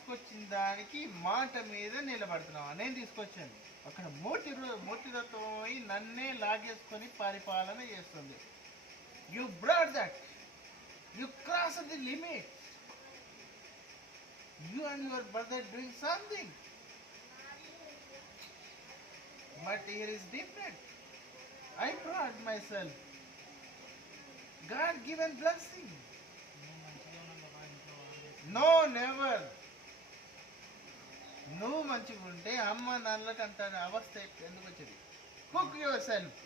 తీసుకొచ్చిన దానికి మాట మీద నిలబడుతున్నావా? నేను తీసుకొచ్చాను. అక్కడ మూర్తితో పోయి నన్నే లాగేసుకొని పరిపాలన చేస్తుంది. You brought that, you cross the limit. You and your brother doing something, but here is different. I brought myself God given blessing. No, never. నువ్వు మంచిగా ఉంటే అమ్మ నల్లకి అంత అవస్థ ఎందుకు వచ్చేది? Cook your self.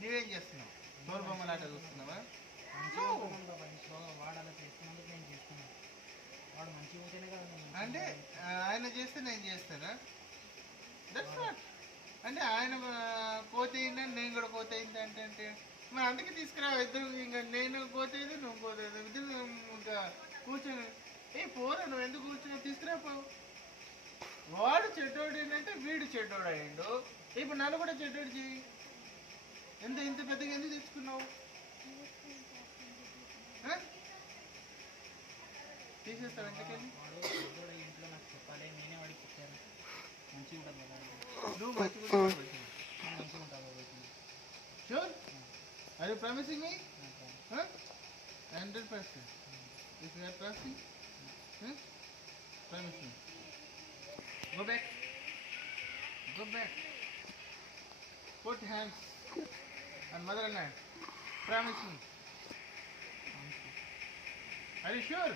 నువ్వేం చేస్తున్నావు? దూరబొమ్మలాట చూస్తున్నావా? అంటే ఆయన చేస్తే నేను చేస్తానా? That's not. అంటే ఆయన పోతే నేను కూడా పోతే అంటే మరి అందుకే తీసుకురా ఇద్దరు. ఇంకా నేను పోతేది నువ్వు పోతేది ఇద్దరు ఇంకా కూర్చొని పోరా నువ్వు ఎందుకు కూర్చున్నావు? తీసుకురాపోవు. వాడు చెడ్డోడు ఏంటంటే వీడు చెడ్డోడు అయ్యిండు. ఇప్పుడు నన్ను కూడా చెడ్డోడు చెయ్యి. ఇంత పెద్దగా ఎందుకు తెచ్చుకున్నావు? తీసేస్తావు ఇంటికెళ్ళి. నువ్వు మంచిగా sure? Are you promising me? 100%. If you are trusting, promise me. Go back. Go back. Put hands on mother and I. Promise me. Are you sure?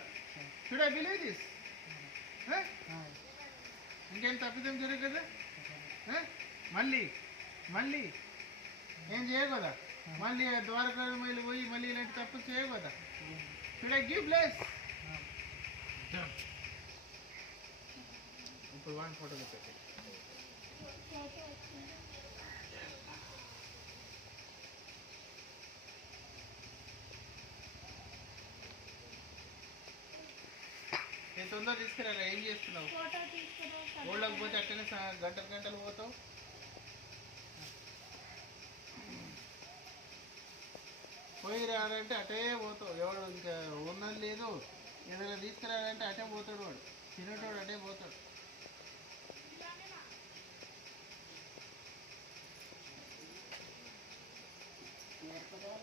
Should I believe this? ఇంకేం తప్పిదం జరగదు కదా? మళ్ళీ ఏం చేయకూడదా? మళ్ళీ ద్వారకా మళ్ళీ పోయి మళ్ళీ ఇలాంటి తప్పు చేయకూడదా? Should I give bless? ఇప్పుడు వన్ ఫోటో పెట్టి నేను తొందరగా తీసుకురా. ఏం చేస్తున్నావు? ఊళ్ళోకి పోతే అట్టనే గంటలు పోతావు. పోయి రాడంటే అటే పోతావు. ఎవడు ఇంకా ఉన్నది లేదు. ఏదైనా తీసుకురాడంటే అటే పోతాడు. వాడు తినేటోడు అటే పోతాడు. నేర్పదా